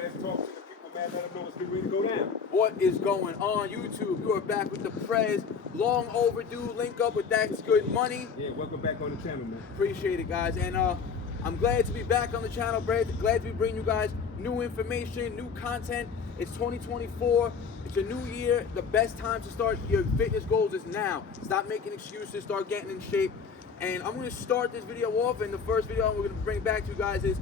Prez, talk to the people, man. Let them know what's getting ready to go down. What is going on, YouTube? You are back with the Prez. Long overdue link up with That's Good Money. Yeah, welcome back on the channel, man. Appreciate it, guys. And I'm glad to be back on the channel, Brad. Glad to be bringing you guys new information, new content. It's 2024. It's a new year. The best time to start your fitness goals is now. Stop making excuses. Start getting in shape. And I'm going to start this video off. And the first video we're going to bring back to you guys is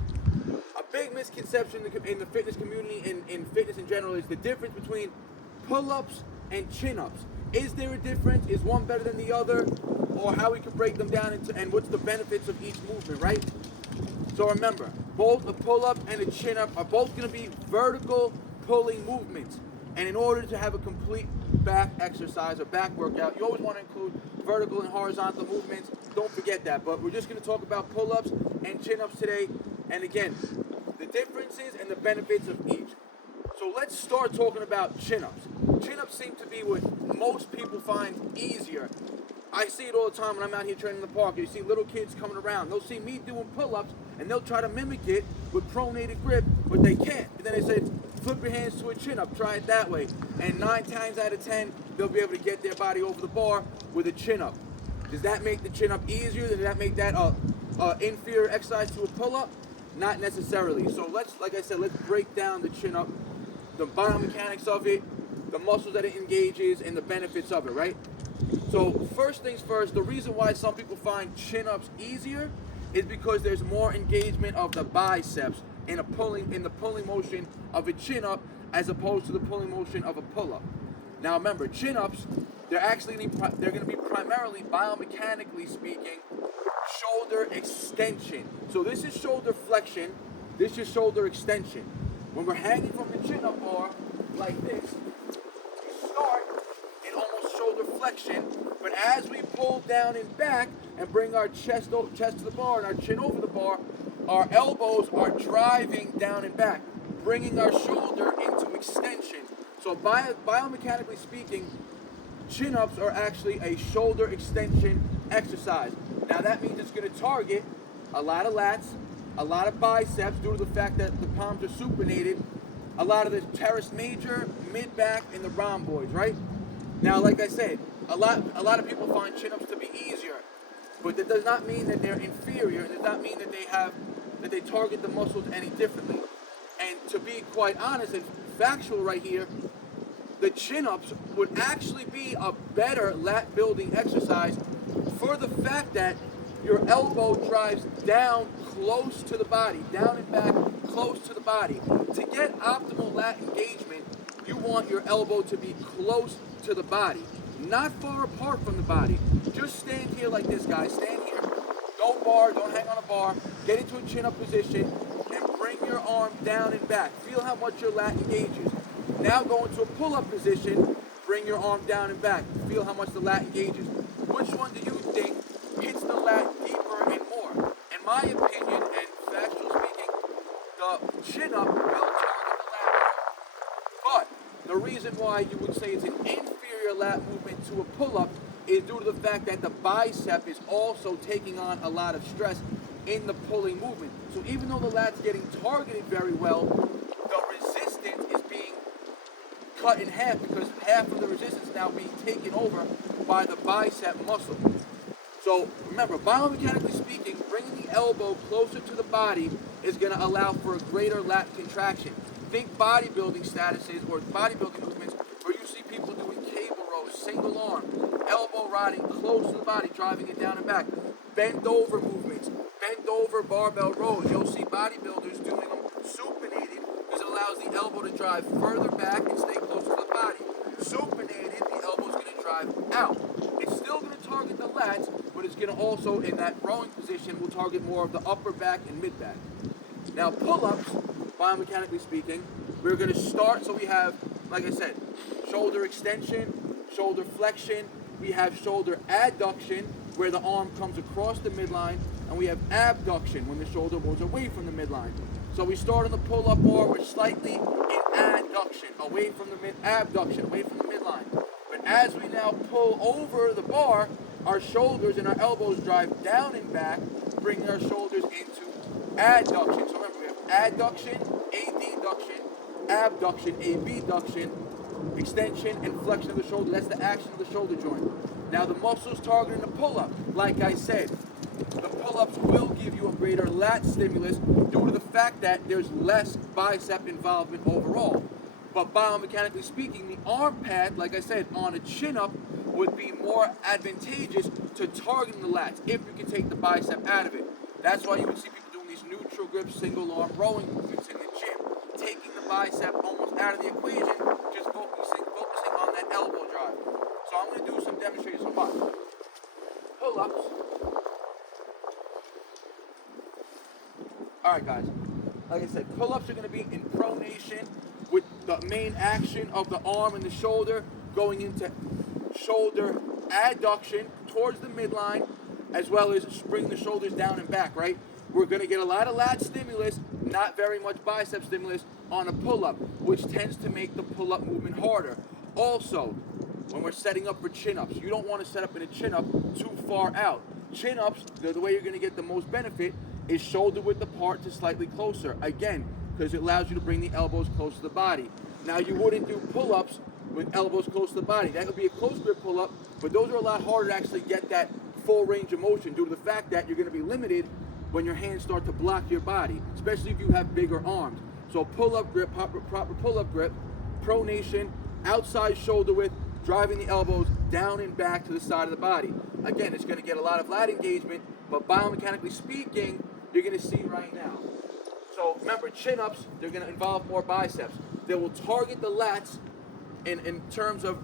a big misconception in the fitness community and in fitness in general is the difference between pull-ups and chin-ups. Is there a difference? Is one better than the other? Or how we can break them down into, and what's the benefits of each movement, right? So remember, both a pull-up and a chin-up are both going to be vertical pulling movements. And in order to have a complete back exercise or back workout, you always want to include vertical and horizontal movements. Don't forget that. But we're just going to talk about pull-ups and chin-ups today. And again, the differences and the benefits of each. So let's start talking about chin-ups. Chin-ups seem to be what most people find easier. I see it all the time when I'm out here training in the park. You see little kids coming around. They'll see me doing pull-ups, and they'll try to mimic it with pronated grip, but they can't. And then they say, flip your hands to a chin-up. Try it that way. And 9 times out of 10, they'll be able to get their body over the bar with a chin-up. Does that make the chin-up easier? Does that make that inferior exercise to a pull-up? Not necessarily. So let's, like I said, let's break down the chin-up, the biomechanics of it, the muscles that it engages, and the benefits of it, right? So first things first, the reason why some people find chin-ups easier is because there's more engagement of the biceps in the pulling motion of a chin-up as opposed to the pulling motion of a pull-up. Now remember, chin-ups, they're going to be primarily biomechanically speaking shoulder extension. So this is shoulder flexion, this is shoulder extension. When we're hanging from the chin-up bar like this, we start in almost shoulder flexion, but as we pull down and back and bring our chest to the bar and our chin over the bar, our elbows are driving down and back, bringing our shoulder into extension. So biomechanically speaking, chin-ups are actually a shoulder extension exercise. Now that means it's going to target a lot of lats, a lot of biceps due to the fact that the palms are supinated, a lot of the teres major, mid-back, and the rhomboids, right? Now, like I said, a lot of people find chin-ups to be easier, but that does not mean that they're inferior. It does not mean that they target the muscles any differently. And to be quite honest and factual right here, the chin-ups would actually be a better lat building exercise for the fact that your elbow drives down close to the body, down and back close to the body. To get optimal lat engagement, you want your elbow to be close to the body, not far apart from the body. Just stand here like this, guys. Stand here. Don't bar, don't hang on a bar. Get into a chin-up position and bring your arm down and back. Feel how much your lat engages. Now go into a pull-up position. Bring your arm down and back. Feel how much the lat engages. Which one do you think hits the lat deeper and more? In my opinion, and factually speaking, the chin-up will target the lat more. But the reason why you would say it's an inferior lat movement to a pull-up is due to the fact that the bicep is also taking on a lot of stress in the pulling movement. So even though the lat's getting targeted very well, the resistance is being cut in half because half of the resistance is now being taken over by the bicep muscle. So remember, biomechanically speaking, bringing the elbow closer to the body is going to allow for a greater lat contraction. Think bodybuilding statuses or bodybuilding movements where you see people doing cable rows, single arm, elbow riding close to the body, driving it down and back. Bent over movements, bent over barbell rows. You'll see bodybuilders doing them supinated because it allows the elbow to drive further back and stay close to the body. Supinated, the elbow's going to drive out. It's still going to target the lats, but it's going to also, in that rowing position, will target more of the upper back and mid back. Now pull-ups, biomechanically speaking, we're going to start, so we have, like I said, shoulder extension, shoulder flexion, we have shoulder adduction, where the arm comes across the midline, and we have abduction, when the shoulder moves away from the midline. So we start on the pull-up bar, we're slightly in adduction, away from the abduction, away from the midline. But as we now pull over the bar, our shoulders and our elbows drive down and back, bringing our shoulders into adduction. So remember, we have adduction, adduction, abduction, abduction, extension and flexion of the shoulder. That's the action of the shoulder joint. Now the muscles targeting the pull-up, like I said, the pull-ups will give you a greater lat stimulus due to the fact that there's less bicep involvement overall. But biomechanically speaking, the arm pad, like I said, on a chin-up would be more advantageous to targeting the lats if you can take the bicep out of it. That's why you would see people doing these neutral grip, single arm rowing movements in the gym, taking the bicep almost out of the equation, just focusing on that elbow drive. So I'm going to do some demonstrations. So watch. Pull-ups. All right, guys. Like I said, pull-ups are going to be in pronation with the main action of the arm and the shoulder going into shoulder adduction towards the midline, as well as bring the shoulders down and back, right? We're going to get a lot of lat stimulus, not very much bicep stimulus on a pull-up, which tends to make the pull-up movement harder. Also, when we're setting up for chin-ups, you don't want to set up in a chin-up too far out. Chin-ups, the way you're going to get the most benefit is shoulder width apart to slightly closer. Again, because it allows you to bring the elbows close to the body. Now, you wouldn't do pull-ups with elbows close to the body. That would be a close grip pull-up, but those are a lot harder to actually get that full range of motion due to the fact that you're going to be limited when your hands start to block your body, especially if you have bigger arms. So pull-up grip, proper pull-up grip, pronation, outside shoulder width, driving the elbows down and back to the side of the body. Again, it's going to get a lot of lat engagement, but biomechanically speaking, you're going to see right now. So remember, chin-ups, they're going to involve more biceps. They will target the lats in terms of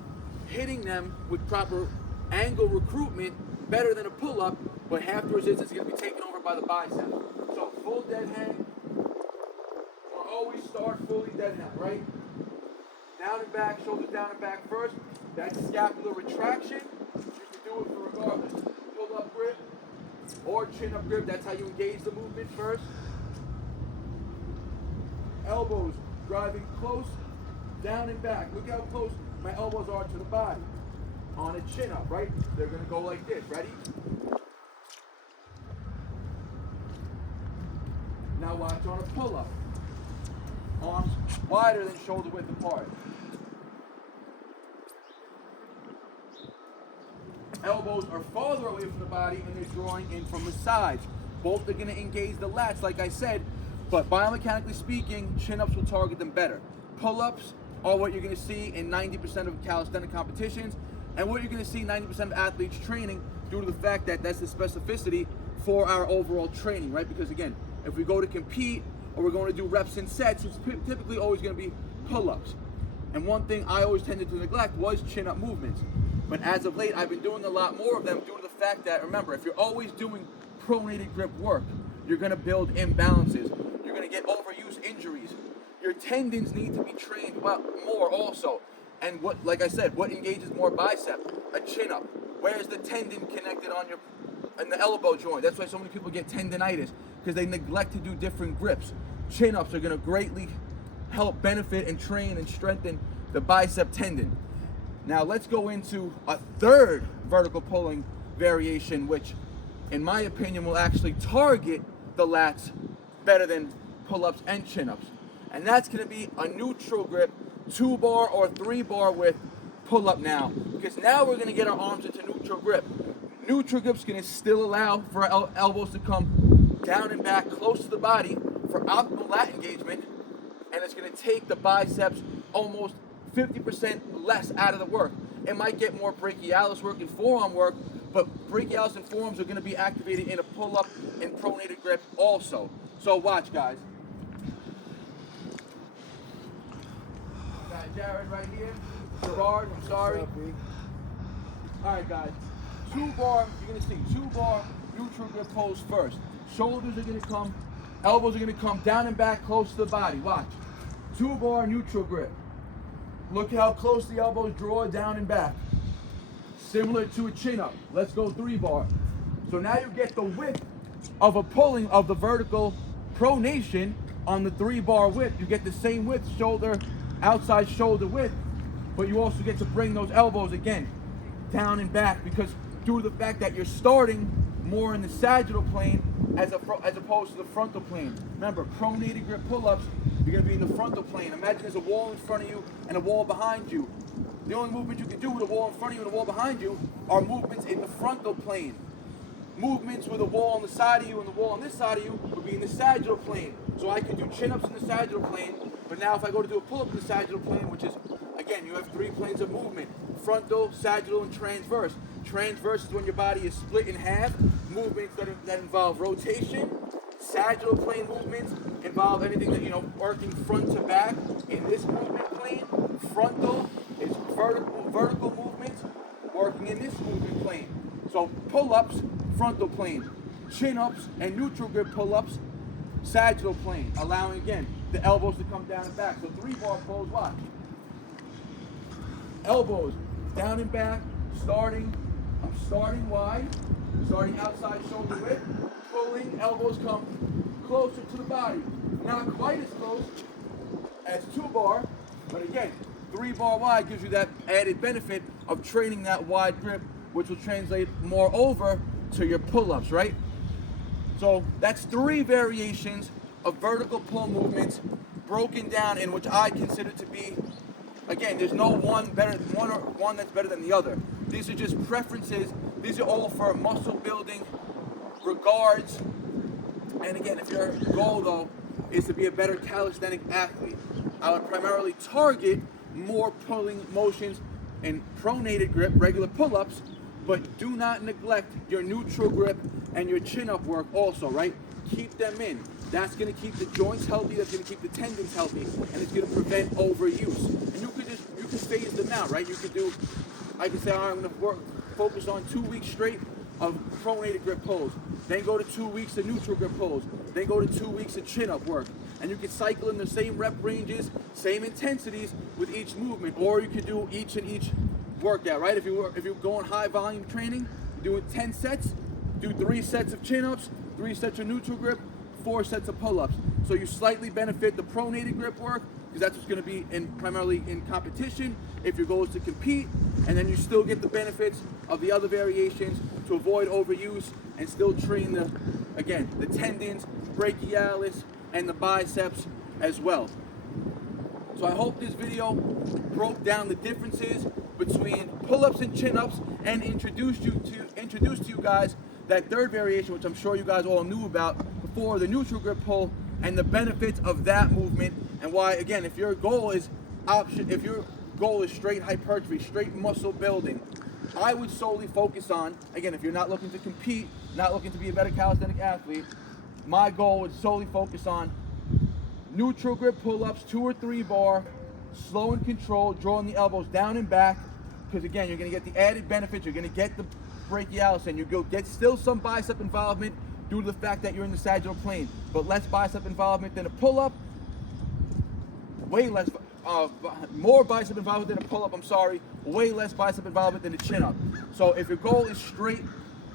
hitting them with proper angle recruitment better than a pull-up, but half the resistance is going to be taken over by the biceps. So full dead hang, or always start fully dead hang, right? Down and back, shoulders down and back first. That's scapular retraction. You can do it for regardless. Pull-up grip or chin-up grip. That's how you engage the movement first. Elbows driving close, down and back. Look how close my elbows are to the body. On a chin-up, right? They're going to go like this. Ready? Now watch on a pull-up. Arms wider than shoulder width apart. Elbows are farther away from the body and they're drawing in from the sides. Both are going to engage the lats, like I said, but biomechanically speaking, chin-ups will target them better. Pull-ups are what you're going to see in 90% of calisthenic competitions and what you're going to see 90% of athletes training due to the fact that that's the specificity for our overall training, right? Because again, if we go to compete or we're going to do reps and sets, it's typically always going to be pull-ups. And one thing I always tended to neglect was chin-up movements. But as of late, I've been doing a lot more of them due to the fact that, remember, if you're always doing pronated grip work, you're going to build imbalances. You're going to get overuse injuries. Your tendons need to be trained more also. And what, like I said, what engages more bicep? A chin-up. Where's the tendon connected in the elbow joint? That's why so many people get tendinitis, because they neglect to do different grips. Chin-ups are going to greatly help benefit and train and strengthen the bicep tendon. Now let's go into a third vertical pulling variation, which in my opinion will actually target the lats better than pull-ups and chin-ups. And that's going to be a neutral grip, 2-bar or 3-bar with pull-up now. Because now we're going to get our arms into neutral grip. Neutral grip's going to still allow for our elbows to come down and back close to the body for optimal lat engagement. And it's going to take the biceps almost 50% less out of the work. It might get more brachialis work and forearm work, but brachialis and forearms are going to be activated in a pull-up and pronated grip also. So watch, guys. Got Jared right here. Gerard, I'm sorry. All right, guys. 2-bar, you're going to see 2-bar neutral grip pose first. Shoulders are going to come, elbows are going to come down and back close to the body. Watch. 2-bar neutral grip. Look how close the elbows draw down and back. Similar to a chin-up. Let's go 3-bar. So now you get the width of a pulling of the vertical pronation on the 3-bar width. You get the same width, shoulder, outside shoulder width, but you also get to bring those elbows again down and back, because due to the fact that you're starting more in the sagittal plane as opposed to the frontal plane. Remember, pronated grip pull-ups, you're gonna be in the frontal plane. Imagine there's a wall in front of you and a wall behind you. The only movement you can do with a wall in front of you and a wall behind you are movements in the frontal plane. Movements with a wall on the side of you and the wall on this side of you would be in the sagittal plane. So I could do chin-ups in the sagittal plane, but now if I go to do a pull-up in the sagittal plane, which is, again, you have 3 planes of movement: frontal, sagittal, and transverse. Transverse is when your body is split in half. Movements that involve rotation. Sagittal plane movements involve anything that, working front to back in this movement plane. Frontal is vertical movements working in this movement plane. So pull-ups, frontal plane. Chin-ups and neutral grip pull-ups, sagittal plane, allowing, again, the elbows to come down and back. So 3-bar pulls, watch. Elbows down and back, I'm starting wide, starting outside shoulder width, pulling, elbows come closer to the body. Not quite as close as 2-bar, but again, 3-bar wide gives you that added benefit of training that wide grip, which will translate more over to your pull-ups, right? So that's 3 variations of vertical pull movements broken down in which I consider to be, again, there's no one that's better than the other. These are just preferences. These are all for muscle building regards. And again, if your goal though is to be a better calisthenic athlete, I would primarily target more pulling motions and pronated grip, regular pull-ups, but do not neglect your neutral grip and your chin-up work also, right? Keep them in. That's going to keep the joints healthy, that's going to keep the tendons healthy, and it's going to prevent overuse. And you can phase them out, right? I can say, all right, I'm going to focus on 2 weeks straight of pronated grip pulls, then go to 2 weeks of neutral grip pulls, then go to 2 weeks of chin-up work. And you can cycle in the same rep ranges, same intensities with each movement, or you could do each workout, right? If you're going high volume training, doing 10 sets, do 3 sets of chin-ups, 3 sets of neutral grip, 4 sets of pull-ups. So you slightly benefit the pronated grip work, because that's what's going to be primarily in competition if your goal is to compete, and then you still get the benefits of the other variations to avoid overuse and still train the tendons, brachialis, and the biceps as well. So I hope this video broke down the differences between pull-ups and chin-ups and introduced to you guys that 3rd variation, which I'm sure you guys all knew about before, the neutral grip pull, and the benefits of that movement, and why, again, if your goal is straight hypertrophy, straight muscle building, I would solely focus on, again, if you're not looking to compete, not looking to be a better calisthenic athlete, my goal would solely focus on neutral grip pull-ups, 2 or 3 bar, slow and controlled, drawing the elbows down and back, because again, you're going to get the added benefits, you're going to get the brachialis, and you'll get still some bicep involvement due to the fact that you're in the sagittal plane, but less bicep involvement than a pull-up, way less, more bicep involvement than a pull-up, way less bicep involvement than a chin-up. So if your goal is straight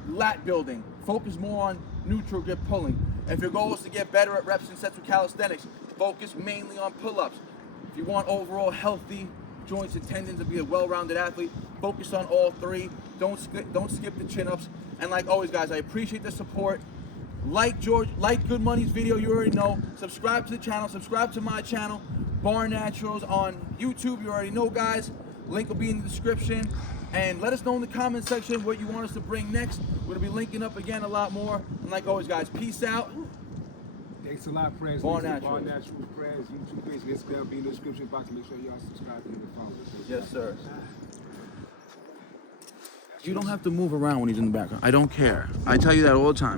lat building, focus more on neutral grip pulling. If your goal is to get better at reps and sets with calisthenics, focus mainly on pull-ups. If you want overall healthy joints and tendons to be a well-rounded athlete, focus on all 3. Don't skip the chin-ups. And like always, guys, I appreciate the support. Like Good Money's video, you already know. Subscribe to the channel. Subscribe to my channel, BARNATURALS on YouTube. You already know, guys. Link will be in the description. And let us know in the comment section what you want us to bring next. We're going to be linking up again a lot more. And like always, guys, peace out. Thanks a lot, Prez. BARNATURALS. BARNATURALPREZ, YouTube page, Instagram, be in the description box. Make sure y'all subscribe and follow us. Yes, sir. You don't have to move around when he's in the background. I don't care. I tell you that all the time.